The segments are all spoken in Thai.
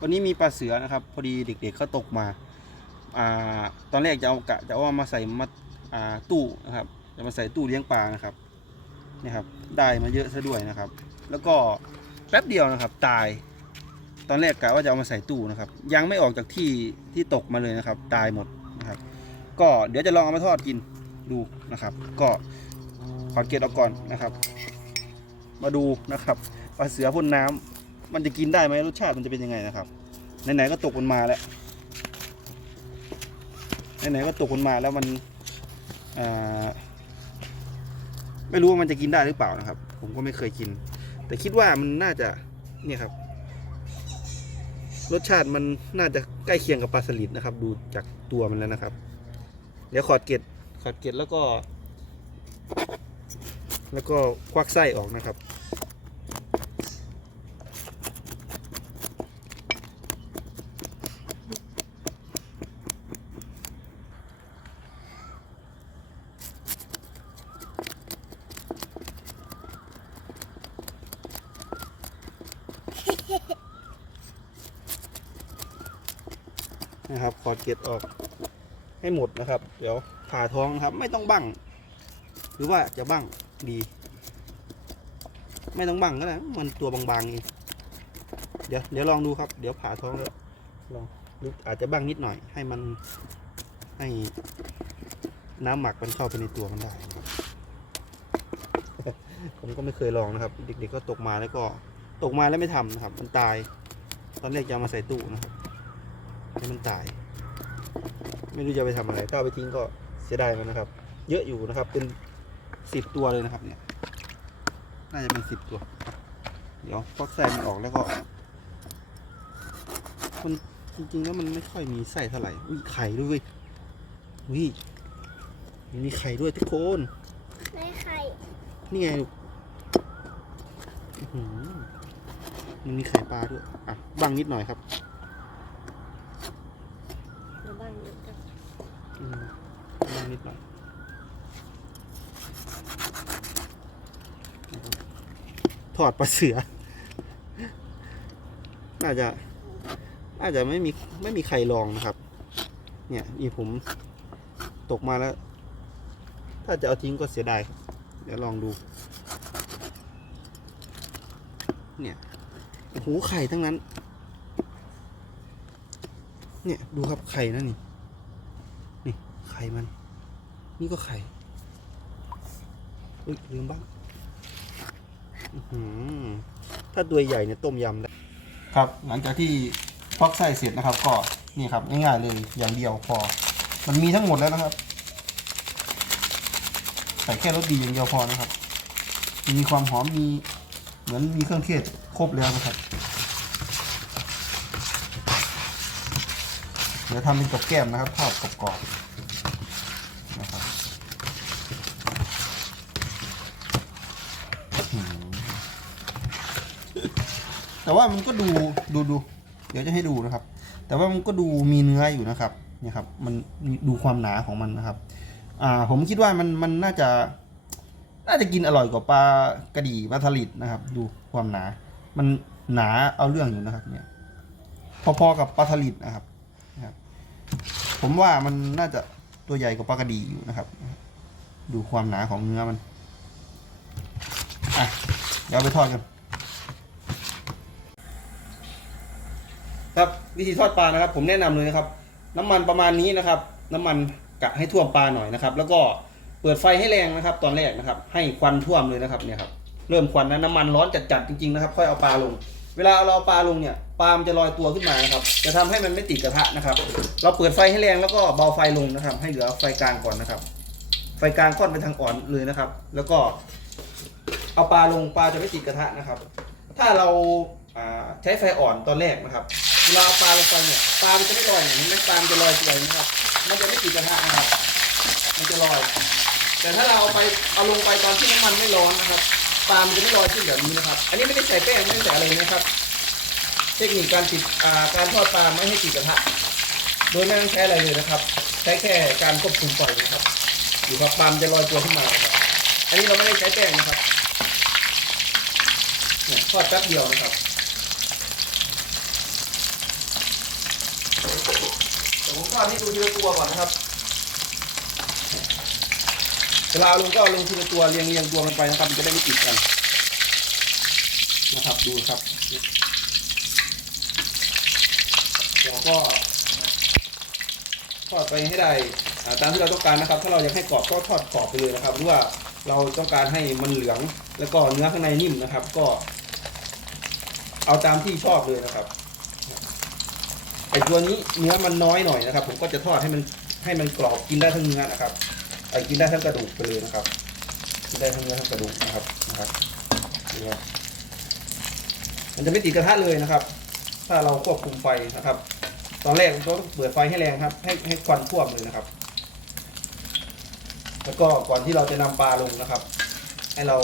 วันนี้มีปลาเสือนะครับ พอดีเด็กๆเขาตกมาอตอนแรกจะเอากะจะเอามาใส่มาตู้นะครับ จะมาใส่ตู้เลี้ยงปลานะครับนี่ครับ ได้มาเยอะซะด้วยนะครับ แล้วก็แป๊บเดียวนะครับ ตาย ตอนแรกกะว่าจะเอามาใส่ตู้นะครับ ยังไม่ออกจากที่ที่ตกมาเลยนะครับ ตายหมดนะครับ ก็เดี๋ยวจะลองเอามาทอดกินดูนะครับ ก็ขอเกล็ดออกก่อนนะครับ มาดูนะครับปลาเสือพ่นน้ำ มันจะกินได้ไหมรสชาติมันจะเป็นยังไงนะครับไหนๆก็ตกมันมาแล้วไหนๆก็ตกมันมาแล้วมันไม่รู้ว่ามันจะกินได้หรือเปล่านะครับ ผมก็ไม่เคยกิน แต่คิดว่ามันน่าจะเนี่ยครับ รสชาติมันน่าจะใกล้เคียงกับปลาสลิดนะครับ ดูจากตัวมันแล้วนะครับ เดี๋ยวขอดเกล็ดขอดเกล็ดแล้วก็ แล้วก็ควักไส้ออกนะครับ นะครับขอดเกล็ดออกให้หมดนะครับ เดี๋ยวผ่าท้องนะครับ ไม่ต้องบั้งหรือว่าจะบั้งดี ไม่ต้องบั้งก็ได้มันตัวบางๆเองเดี๋ยวเดี๋ยวลองดูครับ เดี๋ยวผ่าท้องแล้วลองหรืออาจจะบั้งนิดหน่อย ให้มันให้น้ำหมักมันเข้าไปในตัวมันได้ ผมก็ไม่เคยลองนะครับ เด็กๆก็ตกมาแล้วก็ ตกมาแล้วไม่ทำนะครับ มันตาย ตอนแรกจะเอามาใส่ตู้นะครับให้มันตาย ไม่รู้จะเอาไปทำอะไรถ้าเอาไปทิ้งก็เสียดายมันนะครับ เยอะอยู่นะครับ เป็นสิบตัวเลยนะครับ เนี่ย น่าจะเป็นสิบตัว เดี๋ยวฟอกไส้มันออกแล้วก็มันจริงๆแล้วมันไม่ค่อยมีไส้เท่าไหร่อุ้ยไข่ด้วยเวยอุ้ยมันมีไข่ด้วยทุกคนไม่ไข่ นี่ไงลูกอื้อหือ มันมีไข่ปลาด้วย อะบังนิดหน่อยครับมาบ้างนิดกันอืมบังนิดหน่อยทอดปลาเสือ น่าจะ น่าจะไม่มี ไม่มีใครลองนะครับ เนี่ยนี่ผมตกมาแล้ว ถ้าจะเอาทิ้งก็เสียดาย เดี๋ยวลองดู เนี่ย โอ้โหไข่ทั้งนั้น เนี่ยดูครับไข่นั่นนี่ นี่ไข่มัน นี่ก็ไข่อุ้ยลืมบ้างถ้าตัวใหญ่เนี่ยต้มยำได้ครับ หลังจากที่ฟอกไส้เสร็จนะครับ ก็นี่ครับง่ายๆเลยอย่างเดียวพอ มันมีทั้งหมดแล้วนะครับใส่แค่รสดีอย่างเดียวพอนะครับ มีความหอมมีเหมือนมีเครื่องเทศ ครบแล้วนะครับ เดี๋ยวทำเป็นกับแก้มนะครับทอดกรอบๆนะครับแต่ว่ามันก็ดูดูดูเดี๋ยวจะให้ดูนะครับ แต่ว่ามันก็ดูมีเนื้ออยู่นะครับเนี่ยครับมันดูความหนาของมันนะครับ อ่าผมคิดว่ามันมันน่าจะ น่าจะกินอร่อยกว่าปลากระดี่ปลาทลิดนะครับ ดูความหนา มันหนาเอาเรื่องอยู่นะครับ เนี่ย พอๆกับปลาทลิดนะครับ ผมว่ามันน่าจะตัวใหญ่กว่าปลากระดีอยู่นะครับ ดูความหนาของเนื้อมันอะเดี๋ยวเอาไปทอดกัน ครับวิธีทอดปลานะครับ ผมแนะนำเลยนะครับ น้ำมันประมาณนี้นะครับ น้ำมันกะให้ท่วมปลาหน่อยนะครับ แล้วก็เปิดไฟให้แรงนะครับ ตอนแรกนะครับ ให้ควันท่วมเลยนะครับเนี่ยครับ เริ่มควันนะน้ำมันร้อนจัดๆจริงๆนะครับ ค่อยเอาปลาลง เวลาเราเอาปลาลงเนี่ยปลามันจะลอยตัวขึ้นมานะครับ จะทำให้มันไม่ติดกระทะนะครับ เราเปิดไฟให้แรงแล้วก็เบาไฟลงนะครับ ให้เหลือไฟกลางก่อนนะครับ ไฟกลางค่อนไปทางอ่อนเลยนะครับ แล้วก็เอาปลาลงปลาจะไม่ติดกระทะนะครับ ถ้าเราใช้ไฟอ่อนตอนแรกนะครับ เวลาเอาปลาลงไปเนี่ยปลามันจะไม่ลอยอย่างนี้นะปลามันจะลอยเฉยนะครับ มันจะไม่ติดกระทะนะครับ มันจะลอย แต่ถ้าเราเอาไปเอาลงไปตอนที่น้ำมันไม่ร้อนนะครับ ปลามจะไม่ลอยขึ้นแบบนี้นะครับ อันนี้ไม่ได้ใส่แป้งไม่ได้ใส่อะไรนะครับ เทคนิคการติดการทอดปลาไม่ให้ติดกระทะโดยไม่ต้องใช้อะไรเลยนะครับ ใช้แค่การควบคุมไฟนะครับอยู่กับปลาจะลอยตัวขึ้นมาครับอันนี้เราไม่ได้ใช้แป้งนะครับทอดแป๊บเดียวนะครับเดี๋ผมทอดให้ดูทีละตัวก่อนนะครับ เวลาอาลงก็อาลงทีละตัวเรียงเรียงตัวกันไปนะครับมันจะได้ไม่ติดกันนะครับดูครับเราก็ทอดไปให้ได้ตามที่เราต้องการนะครับ ถ้าเราอยากให้กรอบก็ทอดกรอบไปเลยนะครับหรือว่าเราต้องการให้มันเหลือง แล้วก็เนื้อข้างในนิ่มนะครับ ก็ เอาตามที่ชอบเลยนะครับไอตัวนี้เนื้อมันน้อยหน่อยนะครับ ผมก็จะทอดให้มันให้มันกรอบกินได้ทั้งเนื้อนะครับ ไอ้กินได้ทั้งกระดูกไปเลยนะครับกินได้ทั้งเนื้อทั้งกระดูกนะครับนะครับนี่ครับมันจะไม่ติดกระทะเลยนะครับ ถ้าเราควบคุมไฟนะครับ ตอนแรกเราต้องเปิดไฟให้แรงครับ ให้ให้ควันท่วมเลยนะครับ แล้วก็ก่อนที่เราจะนำปลาลงนะครับ ให้เรา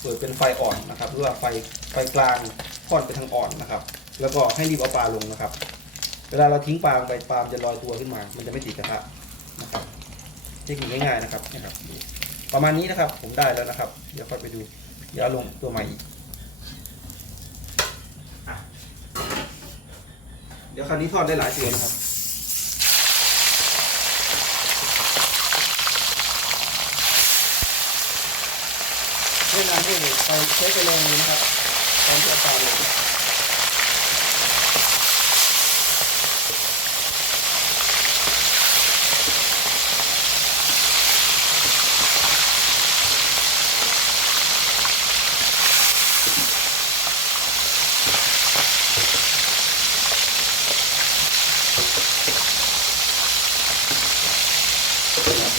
เปิดเป็นไฟอ่อนนะครับหรือว่าไฟไฟกลางค่อนไปทางอ่อนนะครับ แล้วก็ให้รีบเอาปลาลงนะครับ เวลาเราทิ้งปลาไปปลามจะลอยตัวขึ้นมา มันจะไม่ติดกระทะนะครับ เทคนิคง่ายๆนะครับนะครับ ประมาณนี้นะครับ ผมได้แล้วนะครับ เดี๋ยวค่อยไปดูเดี๋ยวลงตัวใหม่อีกเดี๋ยวคราวนี้ทอดได้หลายตัวนะครับเล่นน้ำให้ไปใช้ไปแรงเลยนะครับตอนที่เอาปลาลง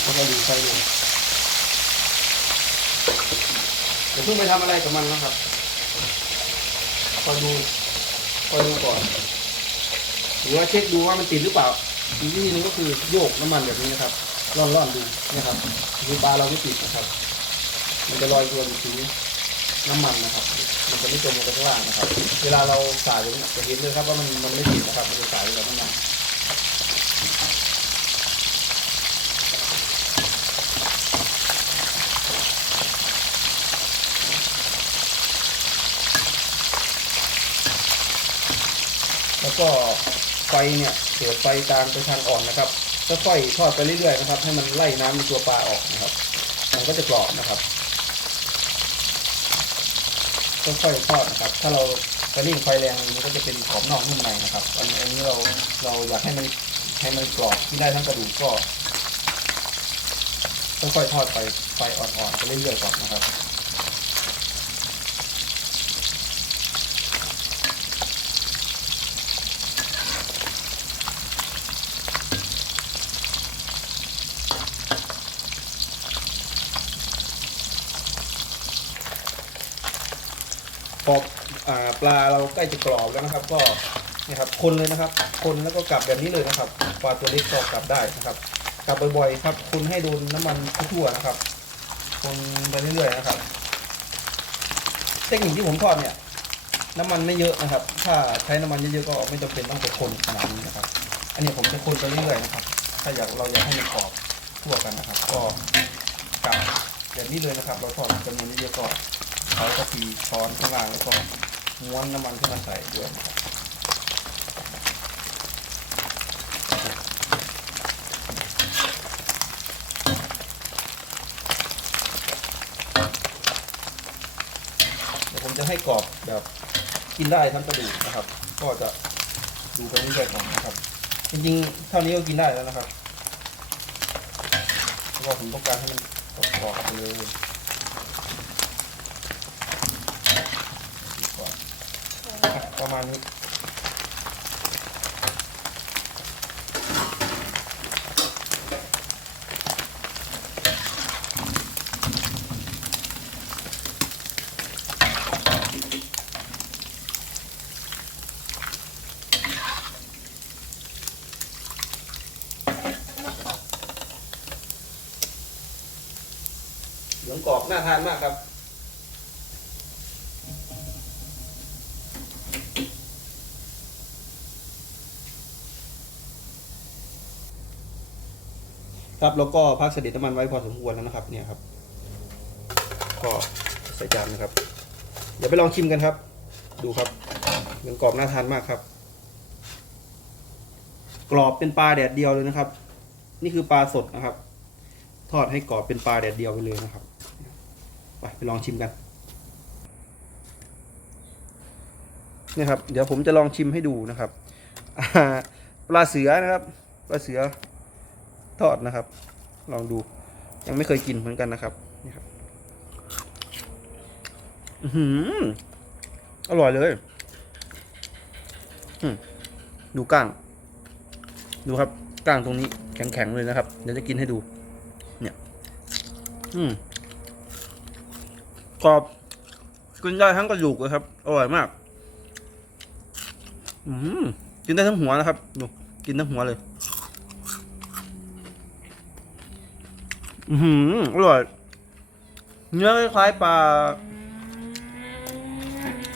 แล้วก็ดูไฟลงเดี๋ยวเพิ่งไปทำอะไรกับมันนะครับคอยดูคอยดูก่อนหรือว่าเช็คดูว่ามันติดหรือเปล่าอีกวิธีหนึงก็คือโยกน้ำมันแบบนี้นะครับร่อนร่อนๆดูนะครับคือปลาเราไม่ติดนะครับ มันจะลอยตัวอยู่ถึงน้ำมันนะครับ มันจะไม่จมลงไปข้างล่างนะครับ เวลาเราสาดอย่างนี้จะเห็นเลยครับว่ามันมันไม่ติดนะครับมันจะสาดอยู่กับน้ำมัน ก็ไฟเนี่ยเปิดไฟกลางไปทางอ่อนนะครับค่อยๆทอดไปเรื่อยๆนะครับ ให้มันไล่น้ำในตัวปลาออกนะครับ มันก็จะกรอบนะครับค่อยๆทอดนะครับ ถ้าเรากระดิ่งไฟแรงมันก็จะเป็นกรอบนอกนุ่มในนะครับ อันนี้อันนี้เราเราอยากให้มันให้มันกรอบที่ได้ทั้งกระดูกก็ค่อยๆทอดไปไฟอ่อนๆไปเรื่อยๆก่อนนะครับ พออ่าปลาเราใกล้จะกรอบแล้วนะครับ ก็นี่ครับคนเลยนะครับ คนแล้วก็กลับแบบนี้เลยนะครับ ปลาตัวเล็กก็กลับได้นะครับ กลับบ่อยๆครับคนให้โดนน้ำมันทั่วๆนะครับ คนไปเรื่อยๆนะครับ เทคนิคที่ผมทอดเนี่ย น้ำมันไม่เยอะนะครับ ถ้าใช้น้ำมันเยอะๆก็ไม่จำเป็นต้องไปคนขนาดนี้นะครับ อันนี้ผมจะคนไปเรื่อยๆนะครับ ถ้าอยากเราอยากให้มันกรอบทั่วกันนะครับ ก็กลับแบบนี้เลยนะครับ เราทอดจำนวนเยอะๆก็ เขาก็ทีช้อนข้างล่างแล้วก็ม้วนน้ำมันขึ้นมาใส่ด้วยเดี๋ยวผมจะให้กรอบแบบกินได้ทั้งกระดูกนะครับ ก็จะดูไปเรื่อยๆก่อนนะครับ จริงๆเท่านี้ก็กินได้แล้วนะครับเพราะผมต้องการให้มันกรอบไปเลย ประมาณนี้เหลืองกรอบน่าทานมากครับ ครับแล้วก็พักเสด็จน้ำมันไว้พอสมควรแล้วนะครับเนี่ยครับ ก็ใส่จานนะครับ เดี๋ยวไปลองชิมกันครับ ดูครับเหมือนกรอบน่าทานมากครับ กรอบเป็นปลาแดดเดียวเลยนะครับ นี่คือปลาสดนะครับ ทอดให้กรอบเป็นปลาแดดเดียวไปเลยนะครับไปไปลองชิมกันนี่ครับ เดี๋ยวผมจะลองชิมให้ดูนะครับปลาเสือนะครับ ปลาเสือ ทอดนะครับ ลองดูยังไม่เคยกินเหมือนกันนะครับนี่ครับอือหืออร่อยเลยดูก้าง ดูครับก้างตรงนี้แข็งๆเลยนะครับ เดี๋ยวจะกินให้ดู เนี่ย อืมกรอบกินได้ทั้งกระดูกเลยครับ อร่อยมาก อืมกินได้ทั้งหัวนะครับ ดู กินทั้งหัวเลย อือหืออร่อย เนื้อคล้ายปลา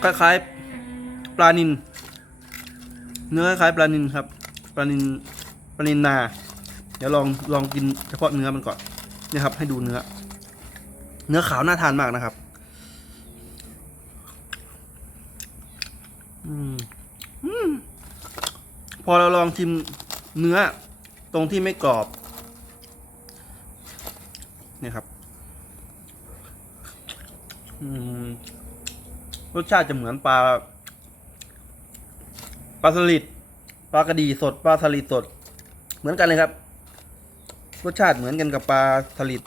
คล้ายๆปลานิน เนื้อคล้ายปลานินครับ ปลานิน ปลานินนา เดี๋ยวลองลองกินเฉพาะเนื้อมันก่อนนี่ยครับ ให้ดูเนื้อ เนื้อขาวน่าทานมากนะครับ อืมพอเราลองชิมเนื้อตรงที่ไม่กรอบ เนี่ยครับรสชาติจะเหมือนปลาปลาสลิดปลากระดีสดปลาสลิดสด เหมือนกันเลยครับ รสชาติเหมือนกันกับปลาสลิด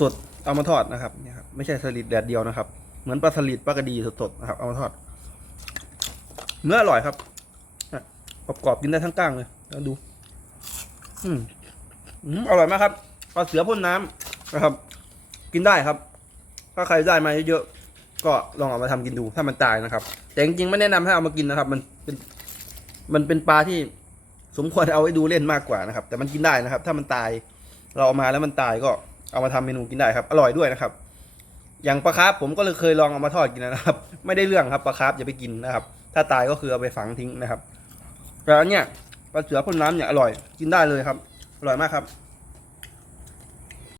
สดๆเอามาทอดนะครับเนี่ยครับไม่ใช่สลิดแดดเดียวนะครับ เหมือนปลาสลิดปลากระดีสดๆนะครับเอามาทอด เนื้ออร่อยครับอะกรอบๆกินได้ทั้งก้างเลยแล้วดูอืมอืมอร่อยมากครับปลาเสือพ่นน้ำ นะครับ กินได้ครับ ถ้าใครได้มาเยอะๆก็ลองเอามาทำกินดูถ้ามันตายนะครับ แต่จริงๆไม่แนะนำให้เอามากินนะครับ มันเป็นมันเป็นปลาที่สมควรเอาไว้ดูเล่นมากกว่านะครับ แต่มันกินได้นะครับ ถ้ามันตายเราเอามาแล้วมันตายก็เอามาทำเมนูกินได้ครับ อร่อยด้วยนะครับ อย่างปลาคาร์ฟผมก็เลยเคยลองเอามาทอดกินนะครับ ไม่ได้เรื่องครับปลาคาร์ฟอย่าไปกินนะครับ ถ้าตายก็คือเอาไปฝังทิ้งนะครับแต่อันเนี้ยปลาเสือพ่นน้ำเนี่ยอร่อยกินได้เลยครับอร่อยมากครับ